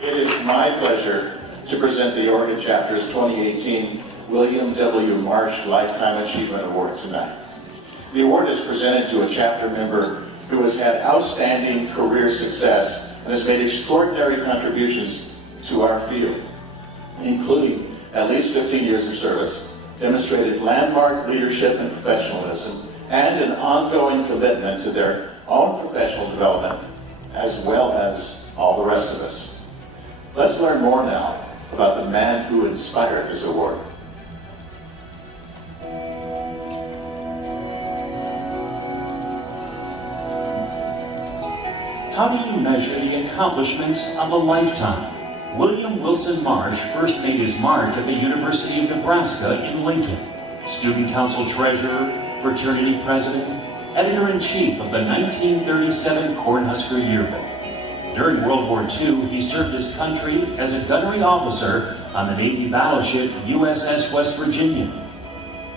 It is my pleasure to present the Oregon Chapter's 2018 William W. Marsh Lifetime Achievement Award tonight. The award is presented to a chapter member who has had outstanding career success and has made extraordinary contributions to our field, including at least 15 years of service, demonstrated landmark leadership and professionalism, and an ongoing commitment to their own professional development, as well as all the rest of us. Let's learn more now about the man who inspired this award. How do you measure the accomplishments of a lifetime? William Wilson Marsh first made his mark at the University of Nebraska in Lincoln. Student council treasurer, fraternity president, editor-in-chief of the 1937 Cornhusker Yearbook. During World War II, he served his country as a gunnery officer on the Navy battleship USS West Virginia.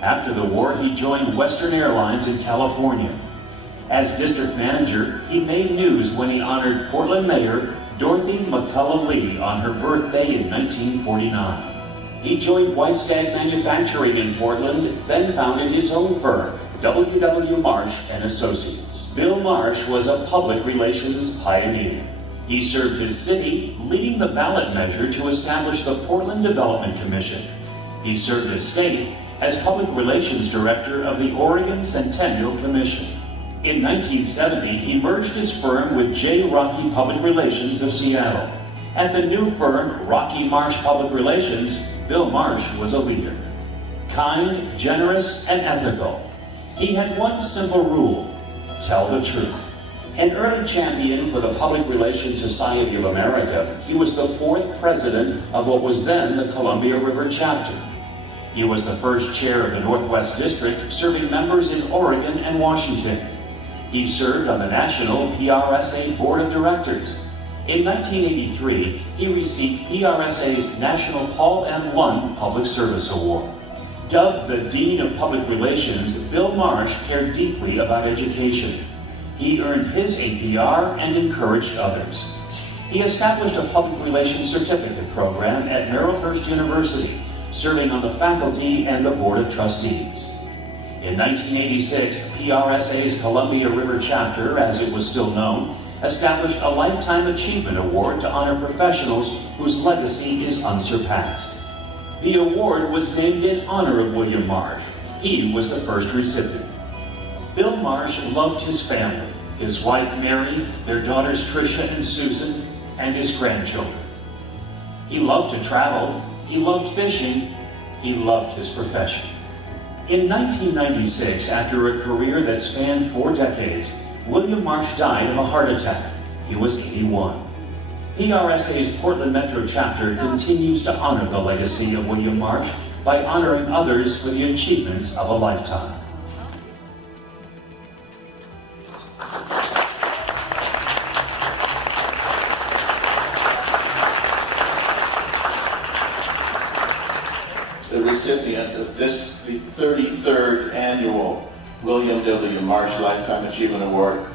After the war, he joined Western Airlines in California. As district manager, he made news when he honored Portland Mayor Dorothy McCullough Lee on her birthday in 1949. He joined White Stag Manufacturing in Portland, then founded his own firm, W.W. Marsh and Associates. Bill Marsh was a public relations pioneer. He served his city, leading the ballot measure to establish the Portland Development Commission. He served his state as public relations director of the Oregon Centennial Commission. In 1970, he merged his firm with J. Rocky Public Relations of Seattle. At the new firm, Rocky Marsh Public Relations, Bill Marsh was a leader. Kind, generous, and ethical. He had one simple rule: tell the truth. An early champion for the Public Relations Society of America, he was the fourth president of what was then the Columbia River chapter. He was the first chair of the Northwest District, serving members in Oregon and Washington. He served on the National PRSA Board of Directors. In 1983, he received PRSA's National Paul M. Lund Public Service Award. Dubbed the Dean of Public Relations, Bill Marsh cared deeply about education. He earned his APR and encouraged others. He established a public relations certificate program at Marylhurst University, serving on the faculty and the Board of Trustees. In 1986, PRSA's Columbia River chapter, as it was still known, established a Lifetime Achievement Award to honor professionals whose legacy is unsurpassed. The award was named in honor of William Marsh. He was the first recipient. Bill Marsh loved his family, his wife Mary, their daughters Tricia and Susan, and his grandchildren. He loved to travel, he loved fishing, he loved his profession. In 1996, after a career that spanned 4 decades, William Marsh died of a heart attack. He was 81. PRSA's Portland Metro chapter continues to honor the legacy of William Marsh by honoring others for the achievements of a lifetime. The recipient of this, the 33rd annual William W. Marsh Lifetime Achievement Award,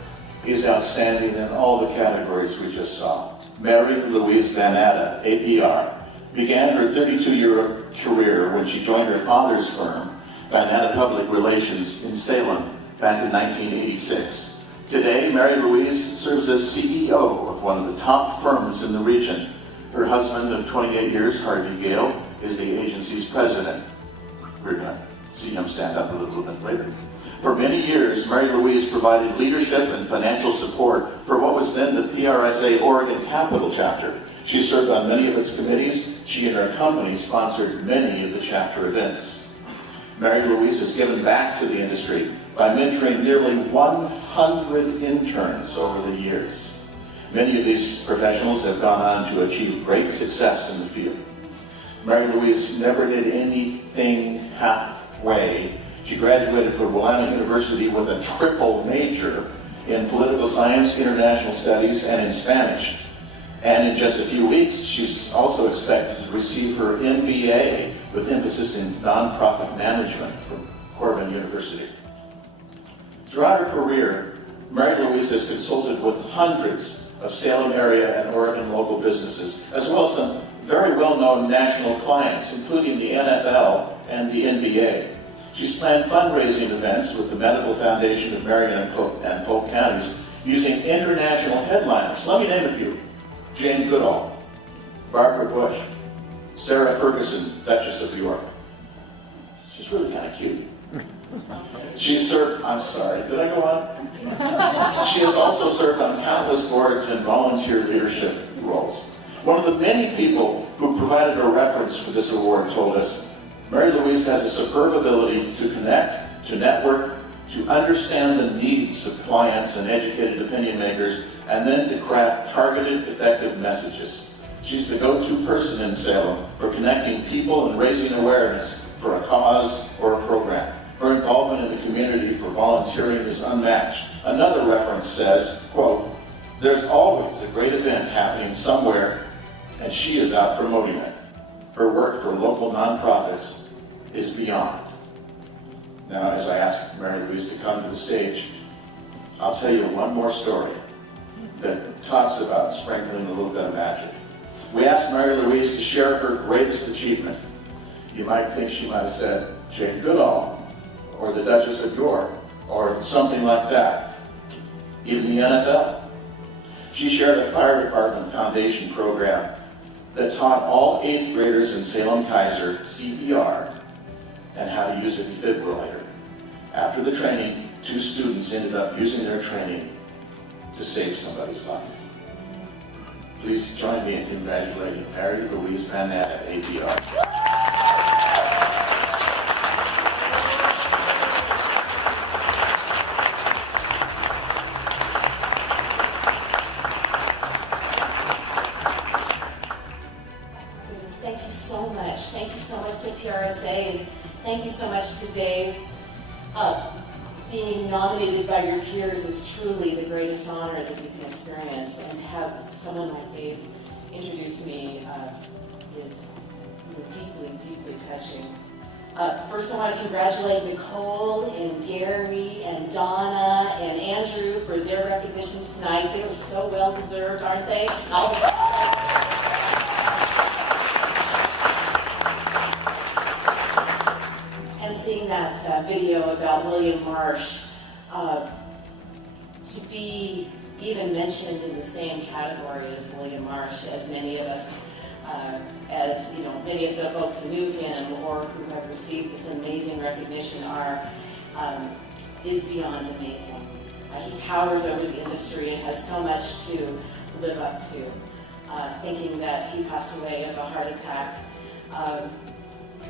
is outstanding in all the categories we just saw. Mary Louise VanNatta, APR, began her 32-year career when she joined her father's firm, VanNatta Public Relations, in Salem back in 1986. Today, Mary Louise serves as CEO of one of the top firms in the region. Her husband of 28 years, Harvey Gale, is the agency's president. We're going to see him stand up a little bit later. For many years, Mary Louise provided leadership and financial support for what was then the PRSA Oregon Capital Chapter. She served on many of its committees. She and her company sponsored many of the chapter events. Mary Louise has given back to the industry by mentoring nearly 100 interns over the years. Many of these professionals have gone on to achieve great success in the field. Mary Louise never did anything halfway. She graduated from Willamette University with a triple major in political science, international studies, and in Spanish. And in just a few weeks, she's also expected to receive her MBA with emphasis in nonprofit management from Corban University. Throughout her career, Mary Louise has consulted with hundreds of Salem area and Oregon local businesses, as well as some very well-known national clients, including the NFL and the NBA. She's planned fundraising events with the Medical Foundation of Marion and Polk counties using international headliners. Let me name a few. Jane Goodall, Barbara Bush, Sarah Ferguson, Duchess of York. She's really kind of cute. She's served, I'm sorry, did I go on? She has also served on countless boards and volunteer leadership roles. One of the many people who provided a reference for this award told us, Mary Louise has a superb ability to connect, to network, to understand the needs of clients and educated opinion makers, and then to craft targeted, effective messages. She's the go-to person in Salem for connecting people and raising awareness for a cause or a program. Her involvement in the community for volunteering is unmatched. Another reference says, quote, there's always a great event happening somewhere, and she is out promoting it. Her work for local nonprofits is beyond. Now, as I ask Mary Louise to come to the stage, I'll tell you one more story that talks about sprinkling a little bit of magic. We asked Mary Louise to share her greatest achievement. You might think she might have said Jane Goodall, or the Duchess of York, or something like that. Even the NFL. She shared a fire department foundation program that taught all 8th graders in Salem-Kaiser CPR and how to use a defibrillator. After the training, 2 students ended up using their training to save somebody's life. Please join me in congratulating Mary Louise VanNatta, APR. Thank you so much. Thank you so much to PRSA, and thank you so much to Dave. Being nominated by your peers is truly the greatest honor that you can experience, and to have someone like Dave introduce me is deeply, deeply touching. First, I want to congratulate Nicole and Gary and Donna and Andrew for their recognitions tonight. They were so well deserved, aren't they? Seeing that video about William Marsh, to be even mentioned in the same category as William Marsh, as many of us, as you know, many of the folks who knew him or who have received this amazing recognition are, is beyond amazing. He towers over the industry and has so much to live up to. Thinking that he passed away of a heart attack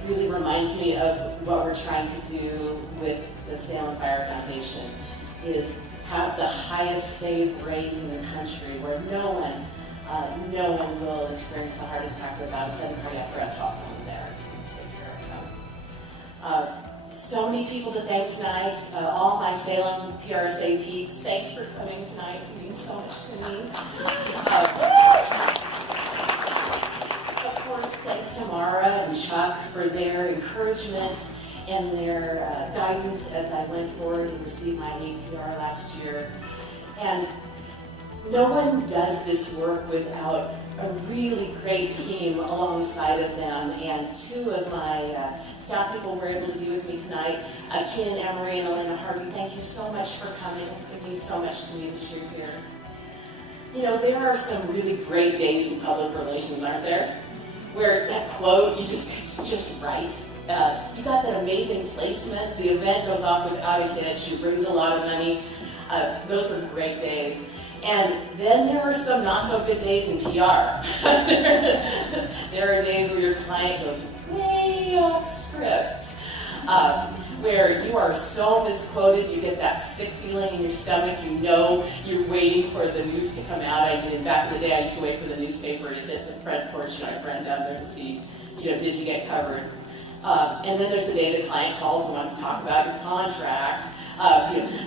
really reminds me of what we're trying to do with the Salem Fire Foundation, is have the highest save rate in the country, where no one will experience a heart attack without a 7 cardiac arrest hospital there to take care of them. So many people to thank tonight, all my Salem PRSA peeps. Thanks for coming tonight. It means so much to me. Thanks to Mara and Chuck for their encouragement and their guidance as I went forward and received my APR last year. And no one does this work without a really great team alongside of them. And 2 of my staff people were able to be with me tonight, Ken Emery and Elena Harvey. Thank you so much for coming. It means so much to me that you're here. You know, there are some really great days in public relations, aren't there? Where that quote, it's just right. You got that amazing placement. The event goes off without a hitch. It brings a lot of money. Those are great days. And then there are some not so good days in PR. There are days where your client goes way off script, where you are so misquoted, you get that sick feeling in your stomach. You know you're waiting for the news to come out. Back in the day, I used to wait for the newspaper to hit the front porch and I'd run down there to see, did you get covered? And then there's the day the client calls and wants to talk about your contract.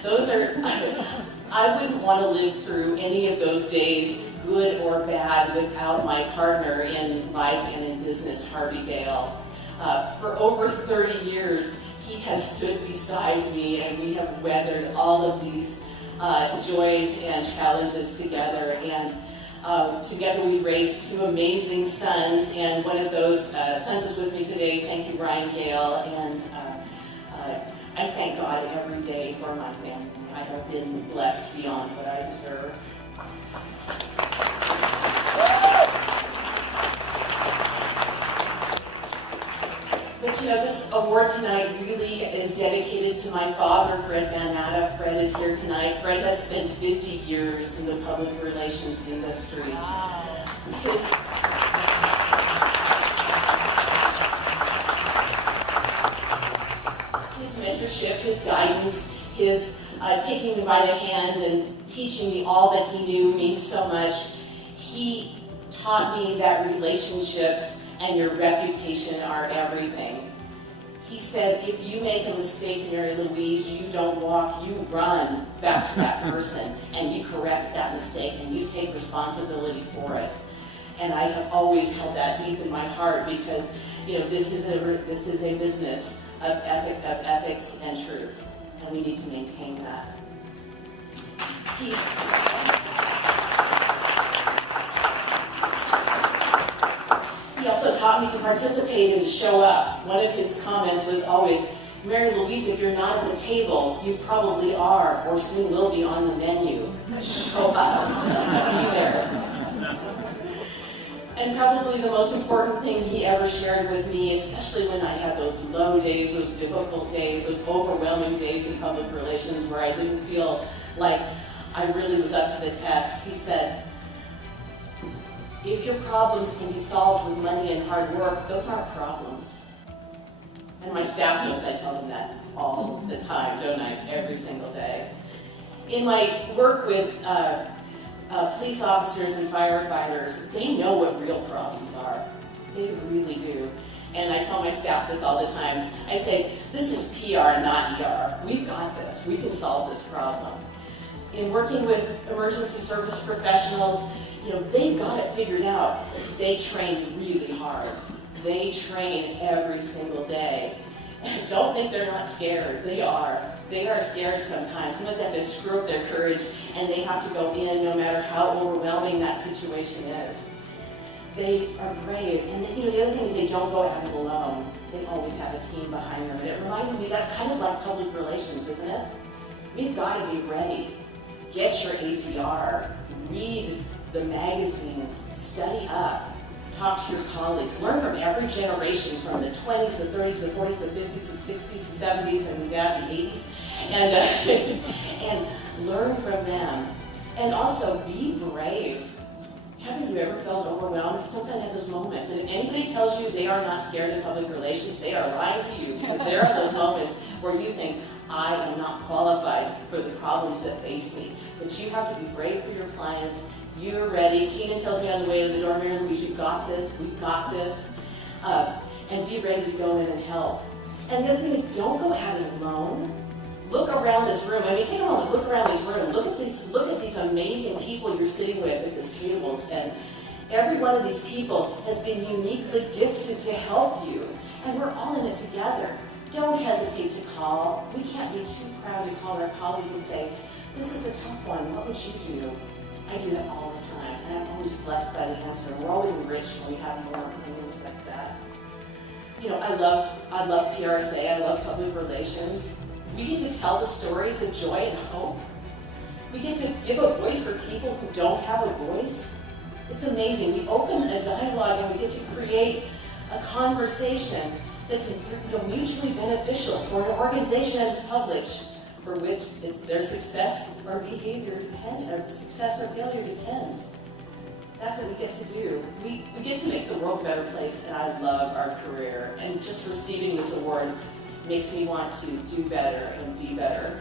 Those are, I wouldn't want to live through any of those days, good or bad, without my partner in life and in business, Harvey Dale. For over 30 years, he has stood beside me, and we have weathered all of these joys and challenges together. And together we raised two amazing sons, and one of those sons is with me today. Thank you, Ryan Gale. And I thank God every day for my family. I have been blessed beyond what I deserve. But this award tonight really is dedicated to my father, Fred VanNatta. Fred is here tonight. Fred has spent 50 years in the public relations industry. Wow. His mentorship, his guidance, his taking me by the hand and teaching me all that he knew means so much. He taught me that relationships and your reputation are everything. He said, if you make a mistake, Mary Louise, you don't walk, you run back to that person and you correct that mistake and you take responsibility for it. And I have always held that deep in my heart because, this is a business of ethics and truth, and we need to maintain that. He also taught me to participate and to show up. One of his comments was always, Mary Louise, if you're not at the table, you probably are, or soon will be on the menu. Show up. Be there. And probably the most important thing he ever shared with me, especially when I had those low days, those difficult days, those overwhelming days in public relations where I didn't feel like I really was up to the test, he said, if your problems can be solved with money and hard work, those aren't problems. And my staff knows I tell them that all the time, don't I? Every single day. In my work with police officers and firefighters, they know what real problems are. They really do. And I tell my staff this all the time. I say, this is PR, not ER. We've got this. We can solve this problem. In working with emergency service professionals, they've got it figured out. They train really hard. They train every single day. And don't think they're not scared. They are. They are scared sometimes. Sometimes they have to screw up their courage, and they have to go in no matter how overwhelming that situation is. They are brave. And the other thing is they don't go at it alone. They always have a team behind them. And it reminded me that's kind of like public relations, isn't it? We've got to be ready. Get your APR. Read the magazines. Study up. Talk to your colleagues. Learn from every generation, from the 20s, the 30s, the 40s, the 50s, the 60s, the 70s, and the 80s. And learn from them. And also be brave. Haven't you ever felt overwhelmed? Sometimes I have those moments. And if anybody tells you they are not scared of public relations, they are lying to you. Because there are those moments where you think, I am not qualified for the problems that face me. But you have to be brave for your clients. You're ready. Keenan tells me on the way to the door, Mary Louise, you've got this, we've got this. And be ready to go in and help. And the other thing is, don't go at it alone. Look around this room. Take a moment, look around this room. Look at these amazing people you're sitting with at these tables. And every one of these people has been uniquely gifted to help you. And we're all in it together. Don't hesitate to call. We can't be too proud to call our colleague and say, this is a tough one, what would you do? I do that all the time, and I'm always blessed by the answer. We're always enriched when we have more opinions like that. I love PRSA, I love public relations. We get to tell the stories of joy and hope. We get to give a voice for people who don't have a voice. It's amazing. We open a dialogue and we get to create a conversation that's mutually beneficial for an organization that is published, for which their success or behavior depends, or success or failure depends. That's what we get to do. We get to make the world a better place, and I love our career. And just receiving this award makes me want to do better and be better.